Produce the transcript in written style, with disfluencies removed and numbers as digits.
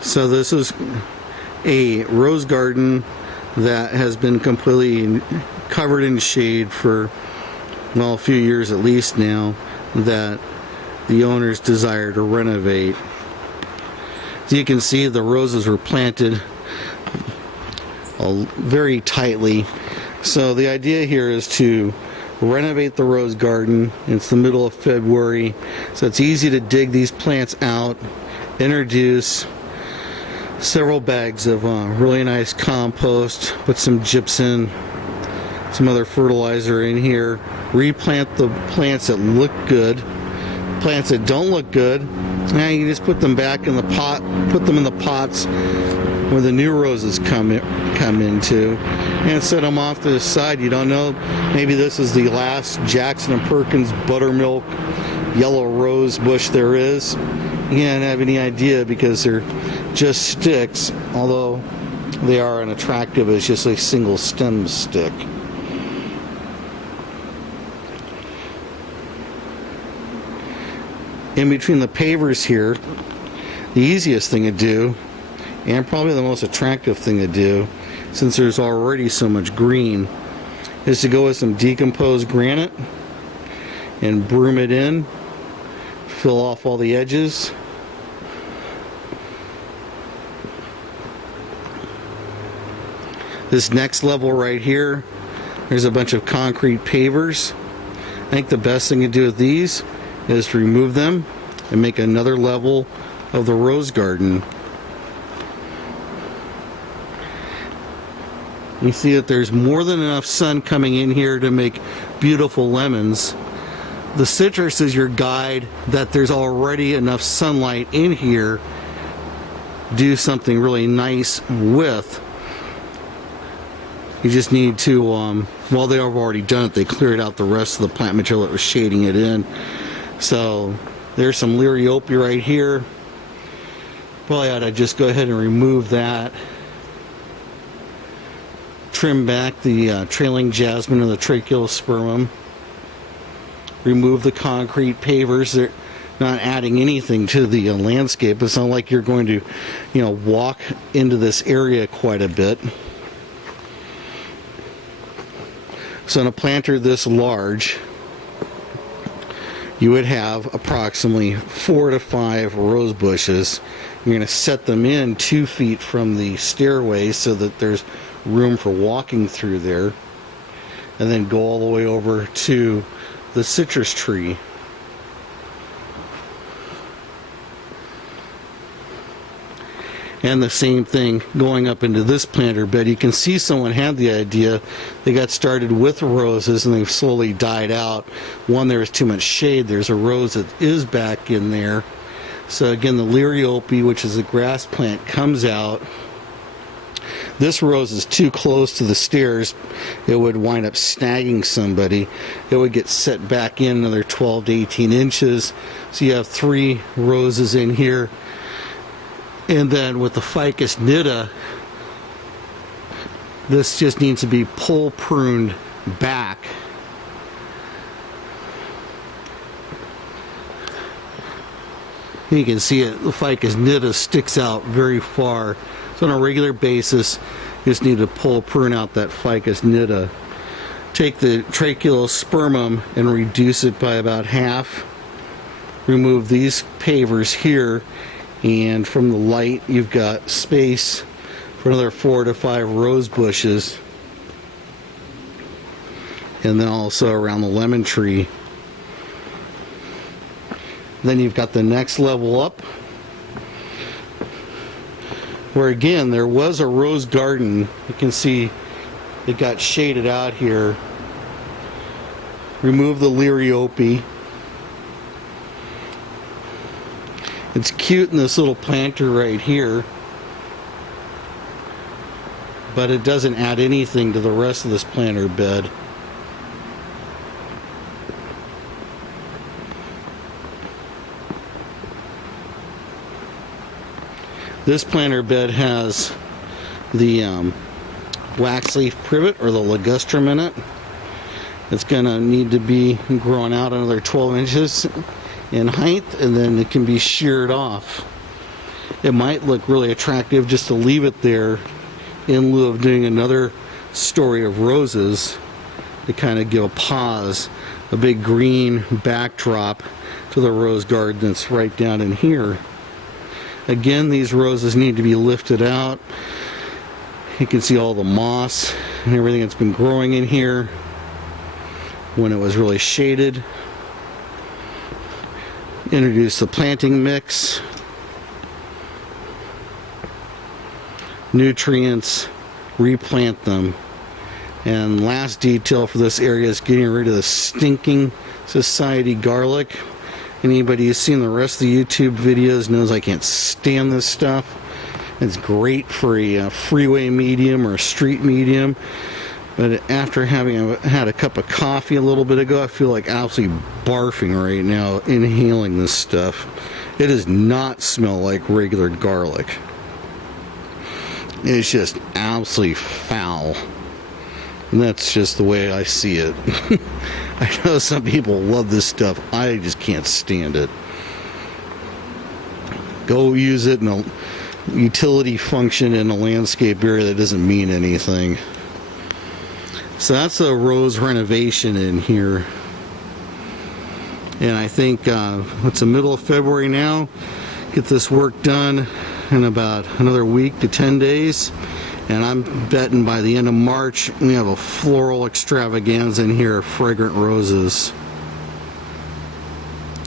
So this is a rose garden that has been completely covered in shade for, well, a few years at least now, that the owners desire to renovate. As you can see, the roses were planted very tightly. So the idea here is to renovate the rose garden. It's the middle of February, so it's easy to dig these plants out, introduce several bags of really nice compost, put some gypsum, some other fertilizer in here, replant the plants that look good. Plants that don't look good, now you just put them back in the pot, put them in the pots where the new roses come into, and set them off to the side. You don't know, maybe this is the last Jackson and Perkins buttermilk yellow rose bush there is. You can't have any idea because they're just sticks, although they are unattractive as just a single stem stick. In between the pavers here, the easiest thing to do, and probably the most attractive thing to do, since there's already so much green, is to go with some decomposed granite and broom it in, fill off all the edges. This next level right here, there's a bunch of concrete pavers. I think the best thing to do with these is to remove them and make another level of the rose garden. You see that there's more than enough sun coming in here to make beautiful lemons. The citrus is your guide that there's already enough sunlight in here to do something really nice with. You just need to, well, they have already done it. They cleared out the rest of the plant material that was shading it in. So there's some liriope right here. Probably ought to just go ahead and remove that. Trim back the trailing jasmine and the tracheospermum. Remove the concrete pavers. They're not adding anything to the landscape. It's not like you're going to, walk into this area quite a bit. So in a planter this large, you would have approximately 4 to 5 rose bushes. You're going to set them in 2 feet from the stairway so that there's room for walking through there, and then go all the way over to the citrus tree. And the same thing going up into this planter bed. You can see someone had the idea. They got started with roses and they've slowly died out. One, there was too much shade. There's a rose that is back in there. So again, the liriope, which is a grass plant, comes out. This rose is too close to the stairs. It would wind up snagging somebody. It would get set back in another 12 to 18 inches. So you have 3 roses in here. And then with the ficus nita, this just needs to be pole pruned back. You can see it, the ficus nita sticks out very far. So on a regular basis, you just need to pole prune out that ficus nita. Take the tracheospermum and reduce it by about half. Remove these pavers here. And from the light, you've got space for another 4 to 5 rose bushes. And then also around the lemon tree. Then you've got the next level up, where again, there was a rose garden. You can see it got shaded out here. Remove the liriope. It's cute in this little planter right here, but it doesn't add anything to the rest of this planter bed. This planter bed has the wax leaf privet or the ligustrum in it. It's going to need to be grown out another 12 inches in height, and then it can be sheared off. it might look really attractive just to leave it there in lieu of doing another story of roses to kind of give a pause, a big green backdrop to the rose garden that's right down in here. Again, these roses need to be lifted out. You can see all the moss and everything that's been growing in here when it was really shaded. Introduce the planting mix, nutrients, replant them. And last detail for this area is getting rid of the stinking society garlic. Anybody who's seen the rest of the YouTube videos knows I can't stand this stuff. It's great for a freeway medium or a street medium, but after having had a cup of coffee a little bit ago, I feel like absolutely barfing right now inhaling this stuff. It does not smell like regular garlic. It's just absolutely foul. And that's just the way I see it. I know some people love this stuff. I just can't stand it. Go use it in a utility function in a landscape area that doesn't mean anything. So that's a rose renovation in here. And I think it's the middle of February now. Get this work done in about another week to 10 days. And I'm betting by the end of March we have a floral extravaganza in here of fragrant roses.